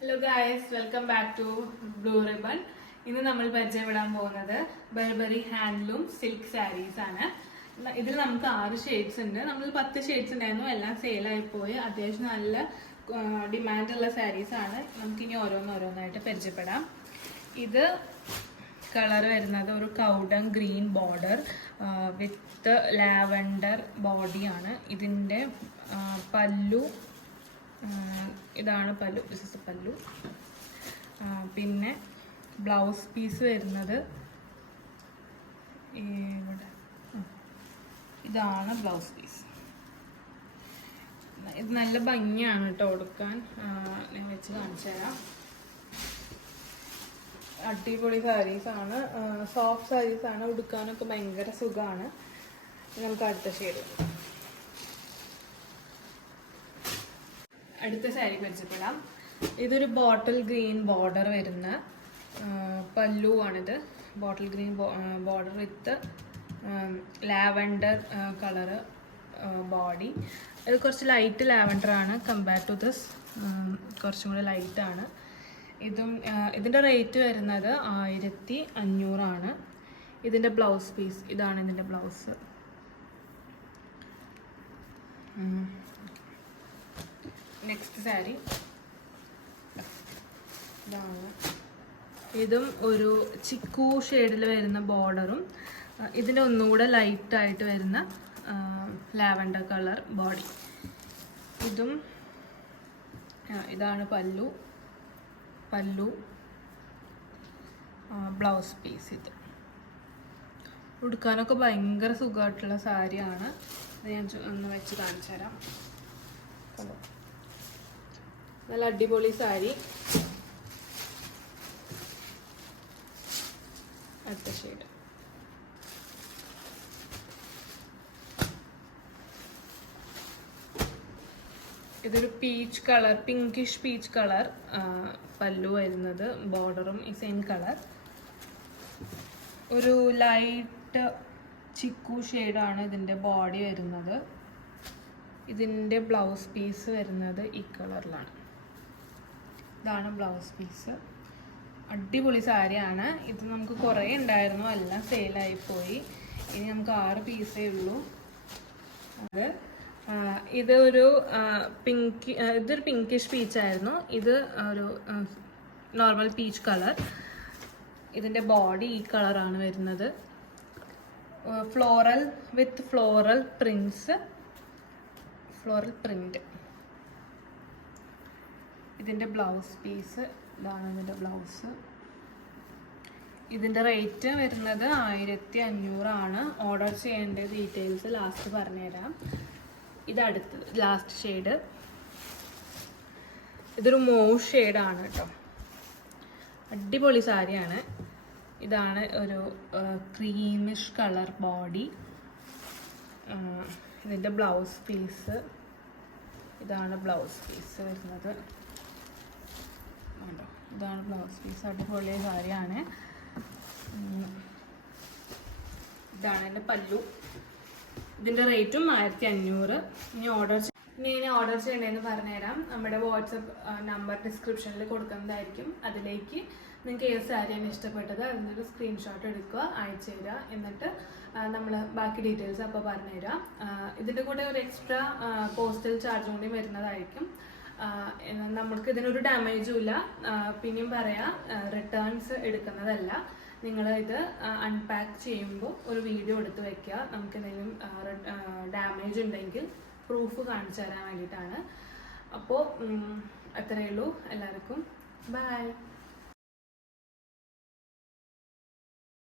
Hello guys, welcome back to blue ribbon. ഇന്ന് നമ്മൾ പരിചയപ്പെടാൻ പോകുന്നത് ബർബറി ഹാൻഡ്ലൂം സിൽക്ക് സാരീസ് ആണ്. ഇതിൽ നമുക്ക് 6 ഷെയ്ഡ്സ് ഉണ്ട്. നമ്മൾ 10 ഷെയ്ഡ്സ് ഉണ്ടായിരുന്നു, എല്ലാം സെയിലായി പോയി. അത്യാവശ്യം നല്ല ഡിമാൻഡുള്ള സാരീസ് ആണ്. നമുക്കിനി ഓരോന്നായിട്ട് പരിചയപ്പെടാം. ഇത് കളർ വരുന്നത് ഒരു കൗഡൻ ഗ്രീൻ ബോർഡർ വിത്ത് ലാവൻഡർ ബോഡിയാണ്. ഇതിൻ്റെ പല്ലു ഇതാണ് പല്ലു, ദിസ് ഇസ് പല്ലു. പിന്നെ ബ്ലൗസ് പീസ് വരുന്നത് ഇവിടെ, ഇതാണ് ബ്ലൗസ് പീസ്. ഇത് നല്ല ഭംഗിയാണ് കേട്ടോ കൊടുക്കാൻ. ഞാൻ വെച്ച് കാണിച്ചു തരാം. അടിപൊളി സാരീസാണ്, സോഫ്റ്റ് സാരീസാണ്, ഉടുക്കാനൊക്കെ ഭയങ്കര സുഖമാണ്. നമുക്ക് അടുത്ത ഷെയ്ഡ്, അടുത്ത സാരി പരിചയപ്പെടാം. ഇതൊരു ബോട്ടിൽ ഗ്രീൻ ബോർഡർ വരുന്ന പല്ലു ആണിത്. ബോട്ടിൽ ഗ്രീൻ ബോർഡർ വിത്ത് ലാവൻഡർ കളറ് ബോഡി. ഇത് കുറച്ച് ലൈറ്റ് ലാവൻഡർ ആണ് കമ്പയർ ടു ദിസ്, കുറച്ചും കൂടെ ലൈറ്റാണ്. ഇതിൻ്റെ റേറ്റ് വരുന്നത് 1500 ഇതിൻ്റെ ബ്ലൗസ് പീസ് ഇതാണ്. ഇതിൻ്റെ ബ്ലൗസ് നെക്സ്റ്റ് സാരി ഇതാണ്. ഇതും ഒരു ചിക്കു ഷെയ്ഡിൽ വരുന്ന ബോർഡറും ഇതിൻ്റെ ഒന്നുകൂടെ ലൈറ്റായിട്ട് വരുന്ന ലാവൻഡർ കളർ ബോഡി. ഇതാണ് പല്ലു ബ്ലൗസ് പീസ്. ഇത് ഉടുക്കാനൊക്കെ ഭയങ്കര സുഖമായിട്ടുള്ള സാരിയാണ്. ഇത് ഞാൻ ഒന്ന് വെച്ച് കാണിച്ചു തരാം. നല്ല അടിപൊളി സാരി. അടുത്ത ഷെയ്ഡ് ഇതൊരു peach colour, pinkish peach colour പല്ലു വരുന്നത്. ബോർഡറും ഈ സെയിം കളർ. ഒരു ലൈറ്റ് ചിക്കു ഷെയ്ഡാണ് ഇതിൻ്റെ ബോഡി വരുന്നത്. ഇതിൻ്റെ ബ്ലൗസ് പീസ് വരുന്നത് ഈ കളറിലാണ്. ഇതാണ് ബ്ലൗസ് പീസ്. അടിപൊളി സാരിയാണ്. ഇത് നമുക്ക് കുറേ ഉണ്ടായിരുന്നു, എല്ലാം സെയിലായിപ്പോയി. ഇനി നമുക്ക് 6 പീസേ ഉള്ളൂ. ഇതൊരു ഇതൊരു പിങ്കിഷ് പീച്ചായിരുന്നു. ഇത് ഒരു നോർമൽ പീച്ച് കളർ. ഇതിൻ്റെ ബോഡി ഈ കളറാണ് വരുന്നത്. ഫ്ലോറൽ വിത്ത് ഫ്ലോറൽ പ്രിൻറ്റ്. ഇതിൻ്റെ ബ്ലൗസ് പീസ് ഇതാണ്. ഇതിൻ്റെ ബ്ലൗസ്. ഇതിൻ്റെ റേറ്റ് വരുന്നത് 1500. ഓർഡർ ചെയ്യേണ്ട ഡീറ്റെയിൽസ് ലാസ്റ്റ് പറഞ്ഞുതരാം. ഇതടുത്തത് ലാസ്റ്റ് ഷെയ്ഡ്. ഇതൊരു മൂവ് ഷെയ്ഡാണ് കേട്ടോ. അടിപൊളി സാരിയാണ്. ഇതാണ് ഒരു ക്രീമിഷ് കളർ ബോഡി. ഇതിൻ്റെ ബ്ലൗസ് പീസ് ഇതാണ്. ബ്ലൗസ് പീസ് വരുന്നത് ഇതാണ് ബ്ലൗസ് പീസ്. അടിപൊളി സാരിയാണ്. ഇതാണ് എൻ്റെ പല്ലു. ഇതിൻ്റെ റേറ്റും 1500. ഇനി ഓർഡർ ചെയ്യണമെന്ന് പറഞ്ഞുതരാം. നമ്മുടെ വാട്സപ്പ് നമ്പർ ഡിസ്ക്രിപ്ഷനിൽ കൊടുക്കുന്നതായിരിക്കും. അതിലേക്ക് നിങ്ങൾക്ക് ഏത് സാരിയാണ് ഇഷ്ടപ്പെട്ടത് അതിനൊരു സ്ക്രീൻഷോട്ട് എടുക്കുക, അയച്ചു തരിക. എന്നിട്ട് നമ്മൾ ബാക്കി ഡീറ്റെയിൽസ് അപ്പോൾ പറഞ്ഞുതരാം. ഇതിൻ്റെ കൂടെ ഒരു എക്സ്ട്രാ പോസ്റ്റൽ ചാർജ് കൂടി വരുന്നതായിരിക്കും. നമ്മൾക്ക് ഇതിനൊരു ഡാമേജും ഇല്ല. പിന്നെയും പറയാം, റിട്ടേൺസ് എടുക്കുന്നതല്ല. നിങ്ങൾ ഇത് അൺപാക്ക് ചെയ്യുമ്പോൾ ഒരു വീഡിയോ എടുത്ത് വെക്കുക. നമുക്ക് എന്തെങ്കിലും ഡാമേജ് ഉണ്ടെങ്കിൽ പ്രൂഫ് കാണിച്ചു തരാൻ വേണ്ടിയിട്ടാണ്. അപ്പോൾ അത്രയേ ഉള്ളൂ. എല്ലാവർക്കും ബൈ.